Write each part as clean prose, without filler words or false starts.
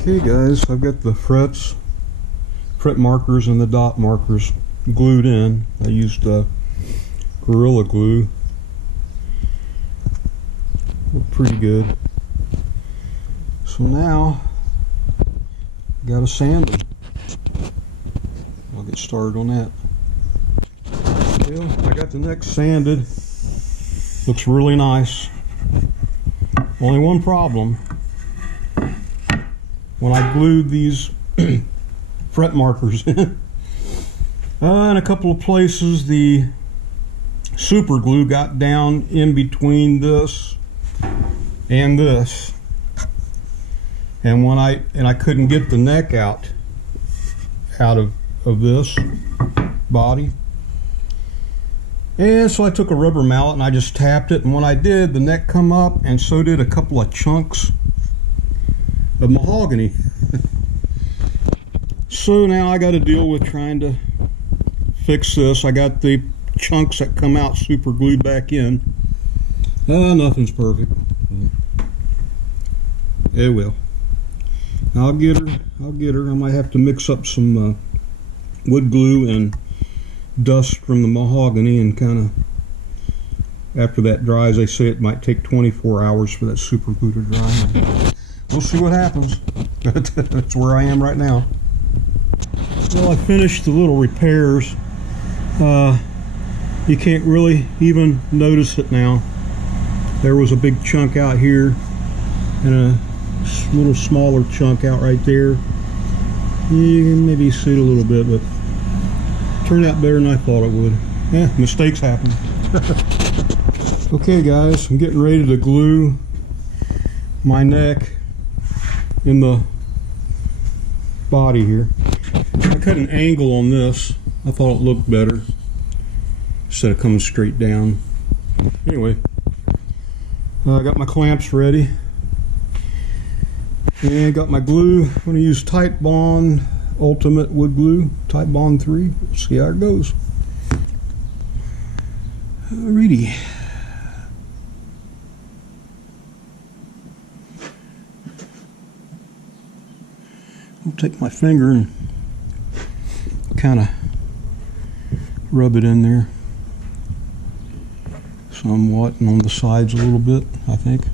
Okay guys, I've got the fret markers and the dot markers glued in. I used Gorilla Glue. Look pretty good. So now, gotta sand them. I'll get started on that. Well, I got the neck sanded. Looks really nice. Only one problem. When I glued these fret markers in, in a couple of places the super glue got down in between this and this, and when I couldn't get the neck out of this body, and so I took a rubber mallet and I just tapped it, and when I did, the neck come up, and so did a couple of chunks of mahogany. So now I got to deal with trying to fix this. I got the chunks that come out super glued back in. Nothing's perfect. It will. I'll get her. I might have to mix up some wood glue and dust from the mahogany, and kind of, after that dries, they say it might take 24 hours for that super glue to dry. We'll see what happens. That's where I am right now. Well, I finished the little repairs. You can't really even notice it now. There was a big chunk out here and a little smaller chunk out right there. You can maybe see it a little bit, but it turned out better than I thought it would. Mistakes happen. Okay guys, I'm getting ready to glue my neck in the body here. I cut an angle on this. I thought it looked better instead of coming straight down. Anyway, I got my clamps ready and got my glue. I'm going to use Titebond Ultimate Wood Glue, Titebond 3. We'll see how it goes. Alrighty. I'll take my finger and kind of rub it in there somewhat, and on the sides a little bit, I think.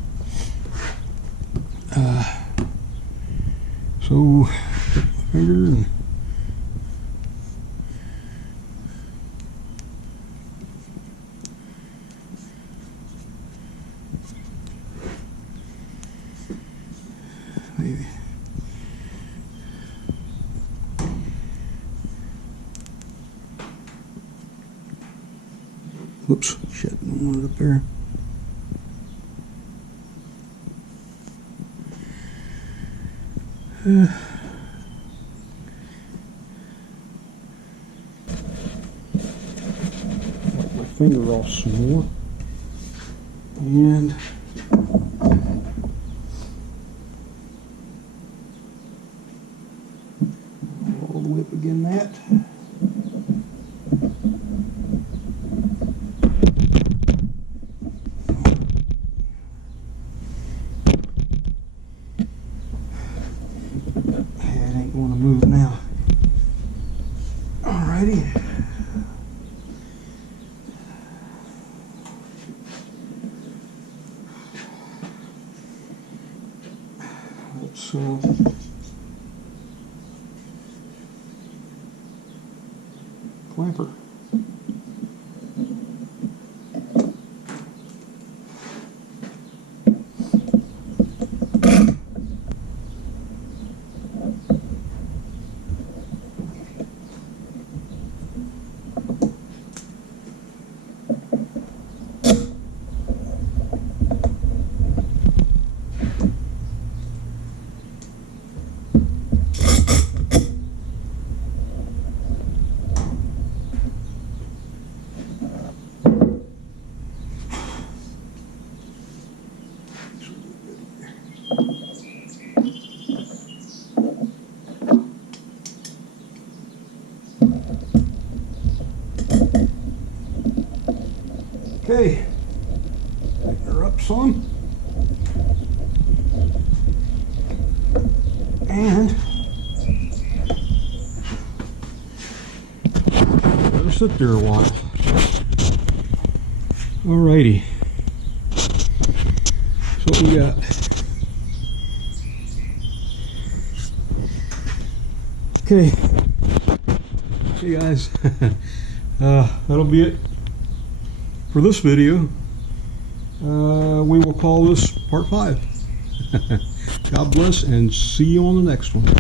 So, finger and maybe. Whoops, shit, I don't want it up there. Wipe my finger off some more. And all the way up again that. Want to move now. Alrighty. Let's clamper. Okay, tighten her up some. And better sit there a while. Alrighty. So what we got? Okay. Hey guys. That'll be it for this video. We will call this part 5. God bless and see you on the next one.